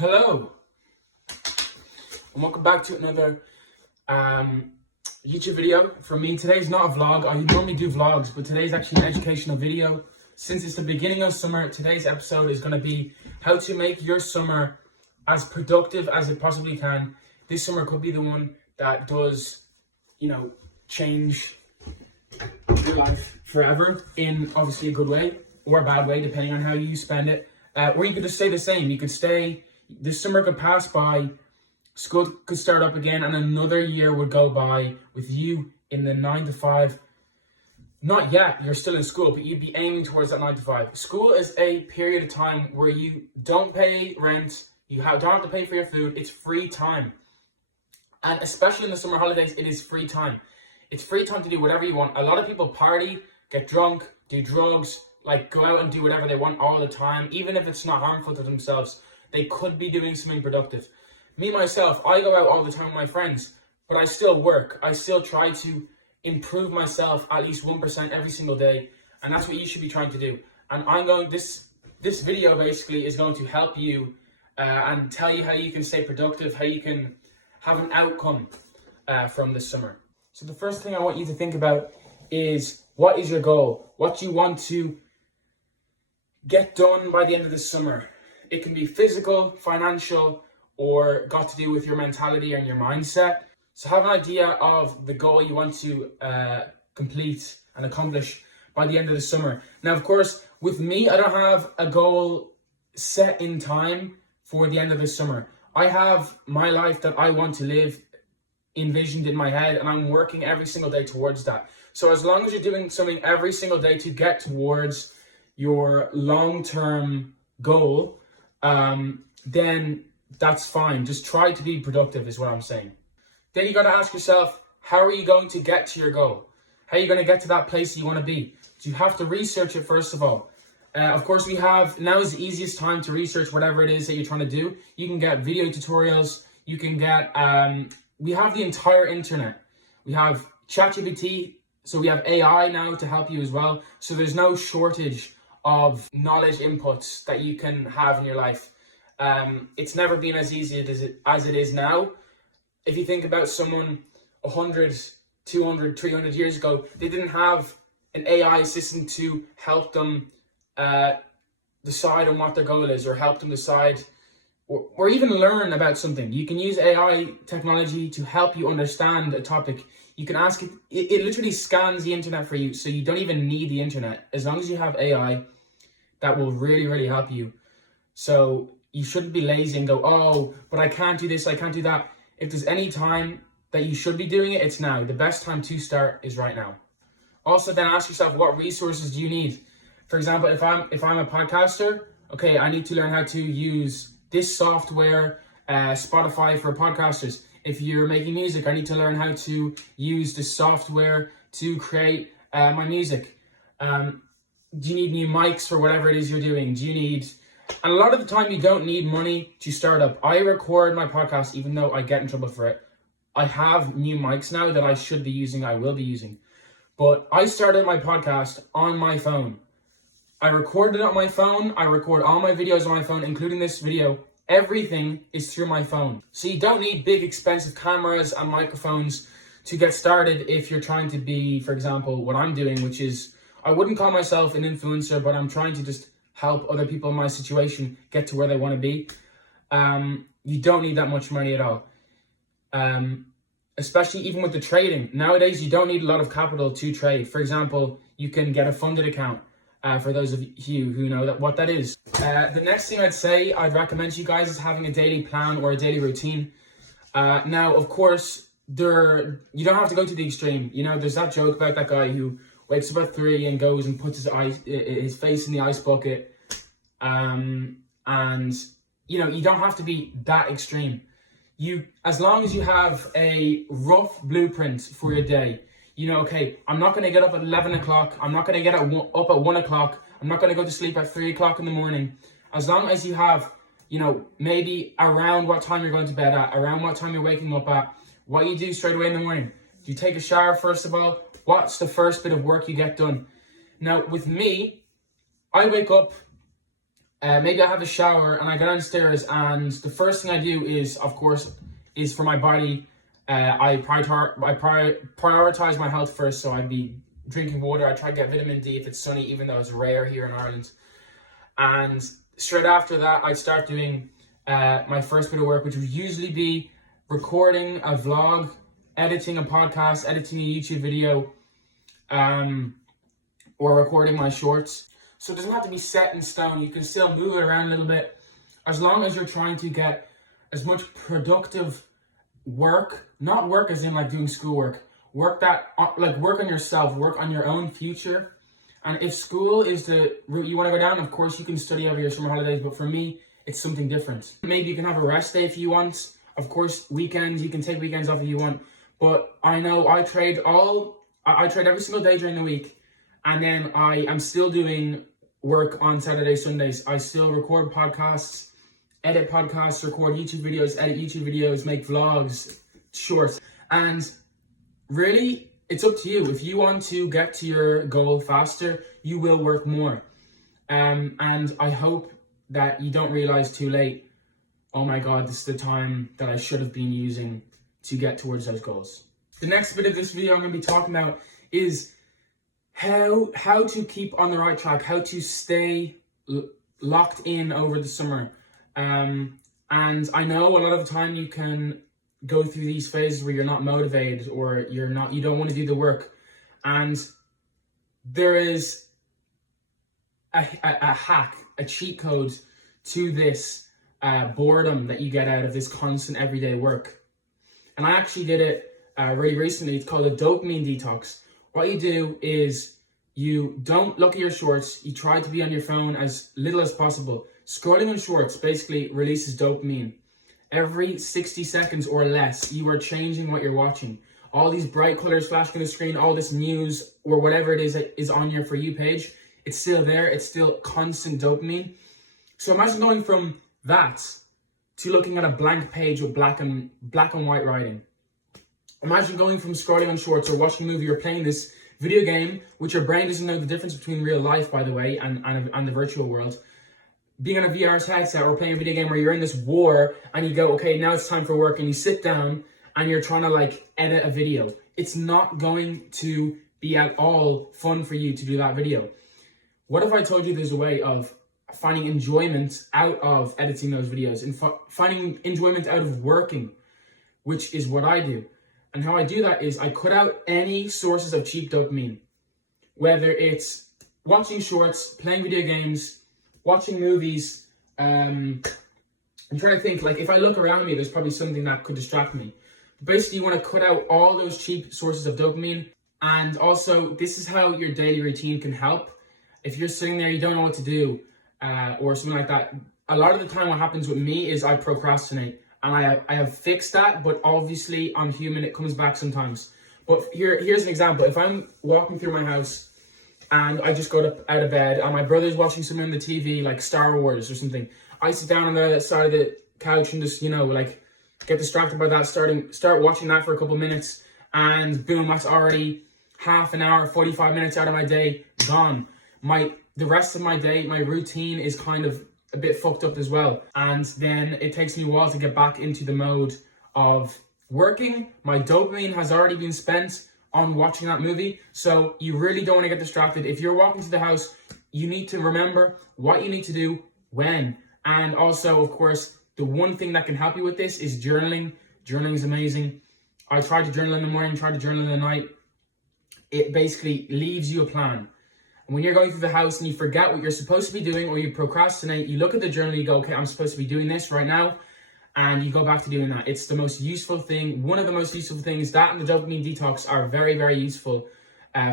Hello, and welcome back to another YouTube video from me. Today's not a vlog. I normally do vlogs, but today's actually an educational video. Since it's the beginning of summer, today's episode is going to be how to make your summer as productive as it possibly can. This summer could be the one that does, change your life forever in obviously a good way or a bad way, depending on how you spend it. Or you could just stay the same. You could stay. This summer could pass by, school could start up again, and another year would go by with you in the 9 to 5. Not yet, you're still in school, but you'd be aiming towards that 9 to 5. School is a period of time where you don't pay rent, you don't have to pay for your food, it's free time. And especially in the summer holidays, it is free time. It's free time to do whatever you want. A lot of people party, get drunk, do drugs, go out and do whatever they want all the time, even if it's not harmful to themselves. They could be doing something productive. Me, myself, I go out all the time with my friends, but I still work. I still try to improve myself at least 1% every single day, and that's what you should be trying to do. And this video basically is going to help you and tell you how you can stay productive, how you can have an outcome from this summer. So the first thing I want you to think about is, what is your goal? What do you want to get done by the end of this summer? It can be physical, financial, or got to do with your mentality and your mindset. So have an idea of the goal you want to complete and accomplish by the end of the summer. Now, of course, with me, I don't have a goal set in time for the end of the summer. I have my life that I want to live envisioned in my head, and I'm working every single day towards that. So as long as you're doing something every single day to get towards your long-term goal, then that's fine. Just try to be productive is what I'm saying. Then you got to ask yourself, how are you going to get to your goal? How are you going to get to that place you want to be? You have to research it first of all. Of course, now is the easiest time to research whatever it is that you're trying to do. You can get video tutorials. You can get, we have the entire internet. We have ChatGPT. So we have AI now to help you as well. So there's no shortage of knowledge inputs that you can have in your life. It's never been as easy as it is now. If you think about someone 100, 200, 300 years ago, they didn't have an AI assistant to help them decide on what their goal is, or help them decide or even learn about something. You can use AI technology to help you understand a topic. You can ask it, it literally scans the internet for you, so you don't even need the internet. As long as you have AI, that will really, really help you. So you shouldn't be lazy and go, oh, but I can't do this, I can't do that. If there's any time that you should be doing it, it's now. The best time to start is right now. Also, then ask yourself, what resources do you need? For example, if I'm a podcaster, okay, I need to learn how to use this software, Spotify for podcasters. If you're making music, I need to learn how to use this software to create my music. Do you need new mics for whatever it is you're doing? And a lot of the time you don't need money to start up. I record my podcast even though I get in trouble for it. I have new mics now that I should be using, I will be using. But I started my podcast on my phone. I recorded it on my phone. I record all my videos on my phone, including this video. Everything is through my phone. So you don't need big expensive cameras and microphones to get started if you're trying to be, for example, what I'm doing, which is, I wouldn't call myself an influencer, but I'm trying to just help other people in my situation get to where they want to be. You don't need that much money at all. Especially even with the trading. Nowadays, you don't need a lot of capital to trade. For example, you can get a funded account. For those of you who know what that is. The next thing I'd recommend to you guys is having a daily plan or a daily routine. Now, of course, you don't have to go to the extreme. There's that joke about that guy who wakes up at 3 and goes and puts his face in the ice bucket. And you don't have to be that extreme. As long as you have a rough blueprint for your day, okay, I'm not going to get up at 11 o'clock. I'm not going to get up at 1 o'clock. I'm not going to go to sleep at 3 o'clock in the morning. As long as you have, maybe around what time you're going to bed at, around what time you're waking up at, what you do straight away in the morning. Do you take a shower first of all? What's the first bit of work you get done? Now, with me, I wake up, maybe I have a shower and I go downstairs, and the first thing I do is, of course, is for my body. I prioritize my health first, so I'd be drinking water. I try to get vitamin D if it's sunny, even though it's rare here in Ireland. And straight after that, I'd start doing my first bit of work, which would usually be recording a vlog, editing a podcast, editing a YouTube video, or recording my shorts. So it doesn't have to be set in stone. You can still move it around a little bit, as long as you're trying to get as much productive work, not work as in like doing schoolwork, work that, like work on yourself, work on your own future. And if school is the route you want to go down, of course you can study over your summer holidays, but for me, it's something different. Maybe you can have a rest day if you want. Of course, weekends, you can take weekends off if you want. But I know I trade every single day during the week, and then I am still doing work on Saturdays, Sundays. I still record podcasts, edit podcasts, record YouTube videos, edit YouTube videos, make vlogs, shorts. And really, it's up to you. If you want to get to your goal faster, you will work more. And I hope that you don't realize too late, oh my God, this is the time that I should have been using to get towards those goals. The next bit of this video I'm going to be talking about is how to keep on the right track, how to stay locked in over the summer. And I know a lot of the time you can go through these phases where you're not motivated, or you don't want to do the work. And there is a hack, a cheat code to this boredom that you get out of this constant everyday work. And I actually did it really recently. It's called a dopamine detox. What you do is you don't look at your shorts. You try to be on your phone as little as possible. Scrolling on shorts basically releases dopamine. Every 60 seconds or less, you are changing what you're watching. All these bright colors flashing on the screen, all this news or whatever it is that is on your For You page, it's still there. It's still constant dopamine. So imagine going from that to looking at a blank page with black and white writing. Imagine going from scrolling on shorts or watching a movie or playing this video game, which your brain doesn't know the difference between real life, by the way, and the virtual world. Being on a VR headset or playing a video game where you're in this war and you go, okay, now it's time for work, and you sit down and you're trying to like edit a video. It's not going to be at all fun for you to do that video. What if I told you there's a way of finding enjoyment out of editing those videos and finding enjoyment out of working, which is what I do. And how I do that is I cut out any sources of cheap dopamine, whether it's watching shorts, playing video games, watching movies. I'm trying to think, like if I look around me, there's probably something that could distract me. Basically, you want to cut out all those cheap sources of dopamine. And also, this is how your daily routine can help. If you're sitting there, you don't know what to do, or something like that. A lot of the time what happens with me is I procrastinate. And I have fixed that, but obviously I'm human, it comes back sometimes. But here's an example. If I'm walking through my house and I just got out of bed and my brother's watching something on the TV, like Star Wars or something, I sit down on the side of the couch and just, like get distracted by that, start watching that for a couple minutes, and boom, that's already half an hour, 45 minutes out of my day gone. The rest of my day, my routine is kind of a bit fucked up as well. And then it takes me a while to get back into the mode of working. My dopamine has already been spent on watching that movie. So you really don't want to get distracted. If you're walking to the house, you need to remember what you need to do when. And also, of course, the one thing that can help you with this is journaling. Journaling is amazing. I try to journal in the morning, try to journal in the night. It basically leaves you a plan. When you're going through the house and you forget what you're supposed to be doing, or you procrastinate, you look at the journal, you go, okay, I'm supposed to be doing this right now, and you go back to doing that. It's the most useful thing. One of the most useful things. That and the dopamine detox are very, very useful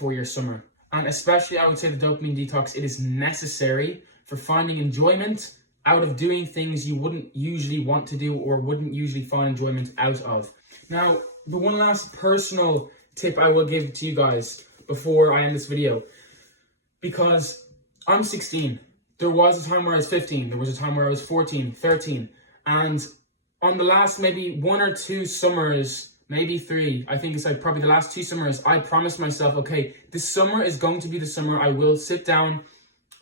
for your summer. And especially, I would say the dopamine detox, it is necessary for finding enjoyment out of doing things you wouldn't usually want to do or wouldn't usually find enjoyment out of. Now, the one last personal tip I will give to you guys before I end this video, because I'm 16. There was a time where I was 15. There was a time where I was 14, 13. And on the last maybe 1 or 2 summers, maybe 3, I think it's like probably the last 2 summers, I promised myself, okay, this summer is going to be the summer I will sit down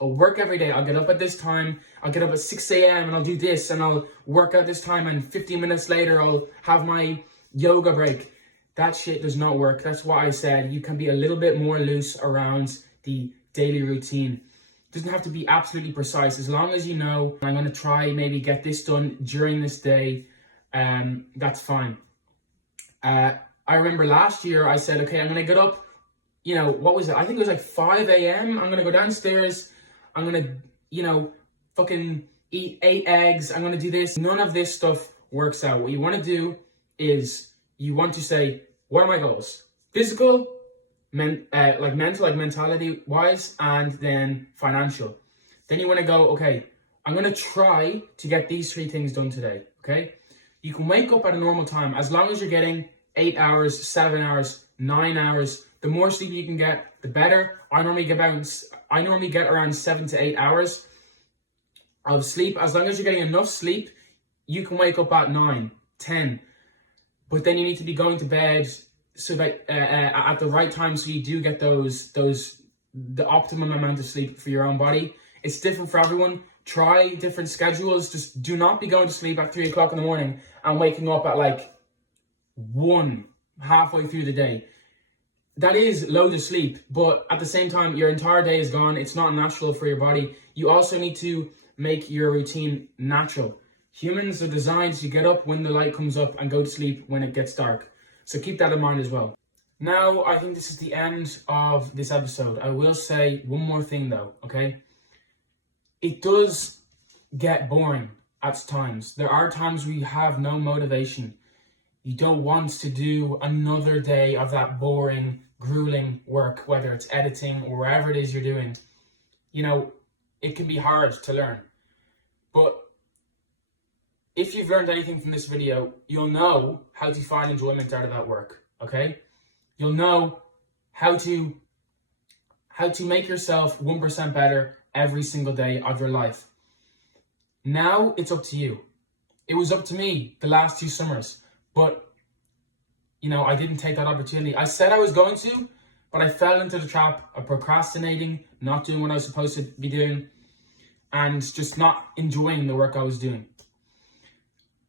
I'll work every day. I'll get up at this time. I'll get up at 6 a.m. and I'll do this and I'll work out this time, and 15 minutes later I'll have my yoga break. That shit does not work. That's why I said you can be a little bit more loose around the daily routine. It doesn't have to be absolutely precise. As long as you know, I'm going to try maybe get this done during this day, that's fine. I remember last year I said, okay, I'm going to get up, what was it? I think it was like 5 a.m. I'm going to go downstairs. I'm going to, fucking eat 8 eggs. I'm going to do this. None of this stuff works out. What you want to do is you want to say, what are my goals? Physical, mental, like mentality wise, and then financial. Then you want to go, okay, I'm going to try to get these 3 things done today. Okay. You can wake up at a normal time as long as you're getting 8 hours, 7 hours, 9 hours. The more sleep you can get, the better. I normally get around 7 to 8 hours of sleep. As long as you're getting enough sleep, you can wake up at 9, 10. But then you need to be going to bed so that at the right time, so you do get the optimum amount of sleep for your own body. It's different for everyone. Try different schedules. Just do not be going to sleep at 3 o'clock in the morning and waking up at like 1 halfway through the day. That is loads of sleep, but at the same time, your entire day is gone. It's not natural for your body. You also need to make your routine natural. Humans are designed to get up when the light comes up and go to sleep when it gets dark. So keep that in mind as well. Now, I think this is the end of this episode. I will say one more thing though, okay? It does get boring at times. There are times where you have no motivation. You don't want to do another day of that boring, grueling work, whether it's editing or wherever it is you're doing. It can be hard to learn. But if you've learned anything from this video, you'll know how to find enjoyment out of that work, okay? You'll know how to make yourself 1% better every single day of your life. Now it's up to you. It was up to me the last 2 summers, but I didn't take that opportunity. I said I was going to, but I fell into the trap of procrastinating, not doing what I was supposed to be doing, and just not enjoying the work I was doing.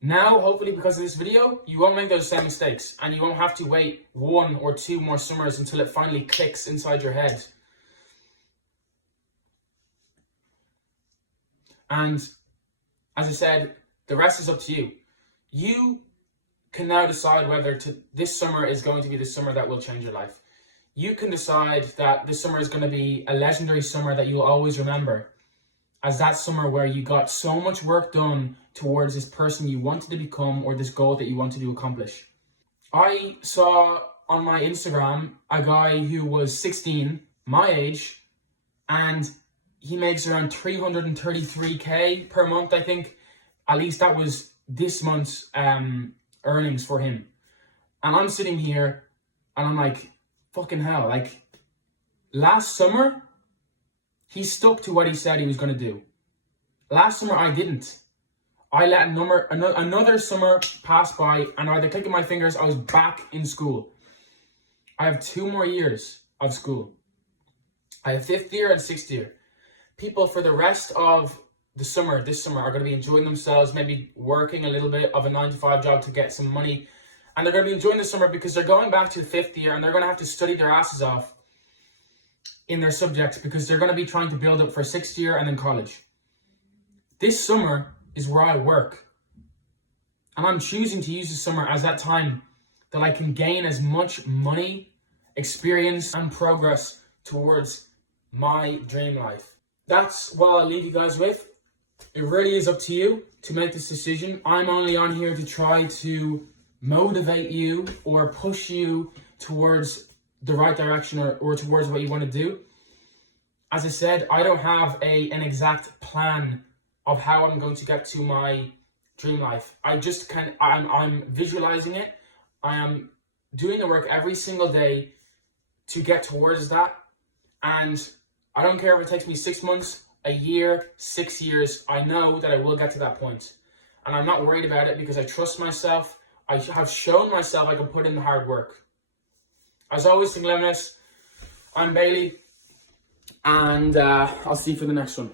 Now, hopefully because of this video, you won't make those same mistakes and you won't have to wait 1 or 2 more summers until it finally clicks inside your head. And as I said, the rest is up to you. You can now decide whether this summer is going to be the summer that will change your life. You can decide that this summer is going to be a legendary summer that you'll always remember as that summer where you got so much work done towards this person you wanted to become or this goal that you wanted to accomplish. I saw on my Instagram a guy who was 16, my age, and he makes around 333k per month, I think. At least that was this month's earnings for him. And I'm sitting here and I'm like, fucking hell, like last summer, he stuck to what he said he was going to do. Last summer, I didn't. I let another summer pass by, and by the click of my fingers, I was back in school. I have 2 more years of school. I have 5th year and 6th year. People for the rest of this summer, are going to be enjoying themselves, maybe working a little bit of a 9-to-5 job to get some money. And they're going to be enjoying the summer because they're going back to the 5th year and they're going to have to study their asses off in their subjects because they're going to be trying to build up for 6th year and then college. This summer is where I work. And I'm choosing to use the summer as that time that I can gain as much money, experience, and progress towards my dream life. That's what I'll leave you guys with. It really is up to you to make this decision. I'm only on here to try to motivate you or push you towards the right direction or towards what you want to do. As I said, I don't have an exact plan of how I'm going to get to my dream life. I'm visualizing it. I am doing the work every single day to get towards that. And I don't care if it takes me 6 months, a year, 6 years. I know that I will get to that point. And I'm not worried about it because I trust myself. I have shown myself I can put in the hard work. As always, St. Leonard's, I'm Bailey. and I'll see you for the next one.